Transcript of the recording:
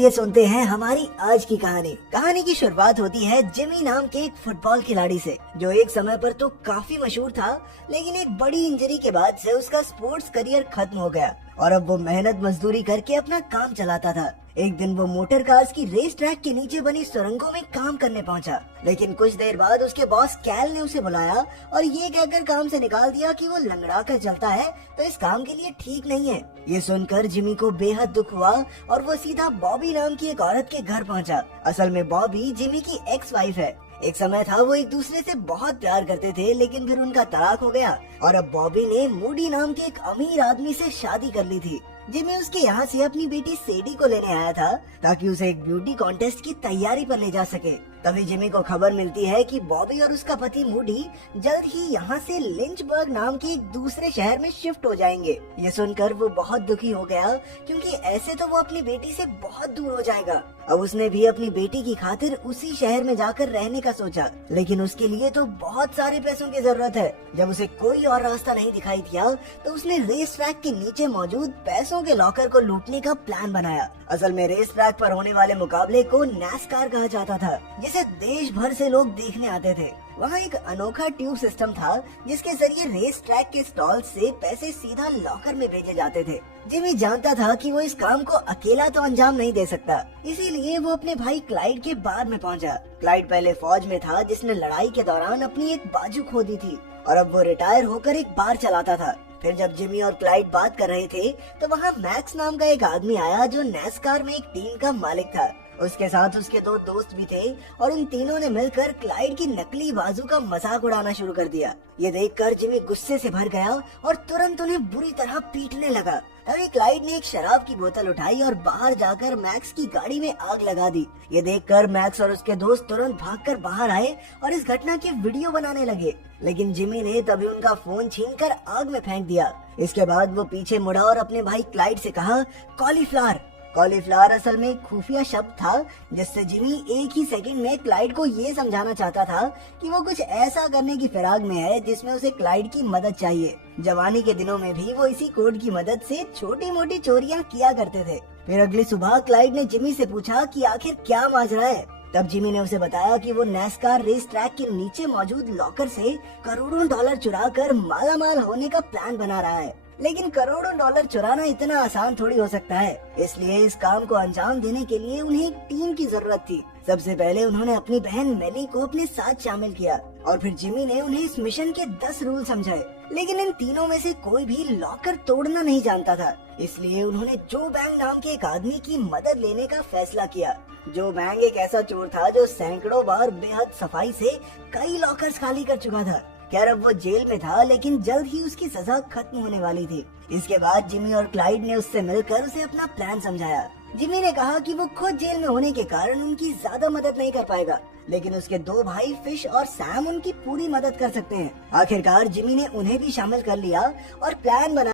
चलिए सुनते हैं हमारी आज की कहानी। कहानी की शुरुआत होती है जिमी नाम के एक फुटबॉल खिलाड़ी से, जो एक समय पर तो काफी मशहूर था, लेकिन एक बड़ी इंजरी के बाद से उसका स्पोर्ट्स करियर खत्म हो गया और अब वो मेहनत मजदूरी करके अपना काम चलाता था। एक दिन वो मोटर कार्स की रेस ट्रैक के नीचे बनी सुरंगों में काम करने पहुंचा, लेकिन कुछ देर बाद उसके बॉस कैल ने उसे बुलाया और ये कहकर काम से निकाल दिया कि वो लंगड़ा कर चलता है तो इस काम के लिए ठीक नहीं है। ये सुनकर जिमी को बेहद दुख हुआ और वो सीधा बॉबी नाम की एक औरत के घर पहुंचा। असल में बॉबी जिमी की एक्स वाइफ है। एक समय था वो एक दूसरे से बहुत प्यार करते थे, लेकिन फिर उनका तलाक हो गया और अब बॉबी ने मूडी नाम के एक अमीर आदमी से शादी कर ली थी। जिमी उसके यहाँ से अपनी बेटी सेडी को लेने आया था ताकि उसे एक ब्यूटी कॉन्टेस्ट की तैयारी पर ले जा सके। तभी जिमी को खबर मिलती है कि बॉबी और उसका पति मूडी जल्द ही यहाँ से लिंचबर्ग नाम के एक दूसरे शहर में शिफ्ट हो जाएंगे। ये सुनकर वो बहुत दुखी हो गया, क्योंकि ऐसे तो वो अपनी बेटी से बहुत दूर हो जाएगा। अब उसने भी अपनी बेटी की खातिर उसी शहर में जाकर रहने का सोचा, लेकिन उसके लिए तो बहुत सारे पैसों की जरूरत है। जब उसे कोई और रास्ता नहीं दिखाई दिया तो उसने रेस ट्रैक के नीचे मौजूद पैसों के लॉकर को लूटने का प्लान बनाया। असल में रेस ट्रैक पर होने वाले मुकाबले को नैस्कार कहा जाता था, जिसे देश भर से लोग देखने आते थे। वहाँ एक अनोखा ट्यूब सिस्टम था जिसके जरिए रेस ट्रैक के स्टॉल से पैसे सीधा लॉकर में भेजे जाते थे। जिमी जानता था कि वो इस काम को अकेला तो अंजाम नहीं दे सकता, इसीलिए वो अपने भाई क्लाइड के बार में पहुंचा। क्लाइड पहले फौज में था, जिसने लड़ाई के दौरान अपनी एक बाजू खो दी थी और अब वो रिटायर होकर एक बार चलाता था। फिर जब जिमी और क्लाइड बात कर रहे थे तो वहाँ मैक्स नाम का एक आदमी आया, जो नैस्कार में एक टीम का मालिक था। उसके साथ उसके दो दोस्त भी थे और उन तीनों ने मिलकर क्लाइड की नकली बाजू का मजाक उड़ाना शुरू कर दिया। ये देखकर जिमी गुस्से से भर गया और तुरंत उन्हें बुरी तरह पीटने लगा। तभी क्लाइड ने एक शराब की बोतल उठाई और बाहर जाकर मैक्स की गाड़ी में आग लगा दी। ये देखकर मैक्स और उसके दोस्त तुरंत भागकर बाहर आए और इस घटना की वीडियो बनाने लगे, लेकिन जिमी ने तभी उनका फोन छीनकर आग में फेंक दिया। इसके बाद वो पीछे मुड़ा और अपने भाई क्लाइड से कहा, कॉलीफ्लावर। कॉलीफ्लावर असल में एक खुफिया शब्द था, जिससे जिमी एक ही सेकंड में क्लाइड को ये समझाना चाहता था कि वो कुछ ऐसा करने की फिराक में है जिसमें उसे क्लाइड की मदद चाहिए। जवानी के दिनों में भी वो इसी कोड की मदद से छोटी मोटी चोरियां किया करते थे। फिर अगली सुबह क्लाइड ने जिमी से पूछा कि आखिर क्या माजरा है। तब जिमी ने उसे बताया कि वो नैस्कार रेस ट्रैक के नीचे मौजूद लॉकर से करोड़ों डॉलर चुरा कर मालामाल होने का प्लान बना रहा है, लेकिन करोड़ों डॉलर चुराना इतना आसान थोड़ी हो सकता है। इसलिए इस काम को अंजाम देने के लिए उन्हें एक टीम की जरूरत थी। सबसे पहले उन्होंने अपनी बहन मेली को अपने साथ शामिल किया और फिर जिमी ने उन्हें इस मिशन के 10 रूल समझाए, लेकिन इन तीनों में से कोई भी लॉकर तोड़ना नहीं जानता था। इसलिए उन्होंने जो बैंग नाम के एक आदमी की मदद लेने का फैसला किया। जो बैंग एक ऐसा चोर था जो सैकड़ों बार बेहद सफाई से कई लॉकर्स खाली कर चुका था। खैर अब वो जेल में था, लेकिन जल्द ही उसकी सजा खत्म होने वाली थी। इसके बाद जिमी और क्लाइड ने उससे मिलकर उसे अपना प्लान समझाया। जिमी ने कहा कि वो खुद जेल में होने के कारण उनकी ज्यादा मदद नहीं कर पाएगा, लेकिन उसके दो भाई फिश और सैम उनकी पूरी मदद कर सकते हैं। आखिरकार जिमी ने उन्हें भी शामिल कर लिया और प्लान बना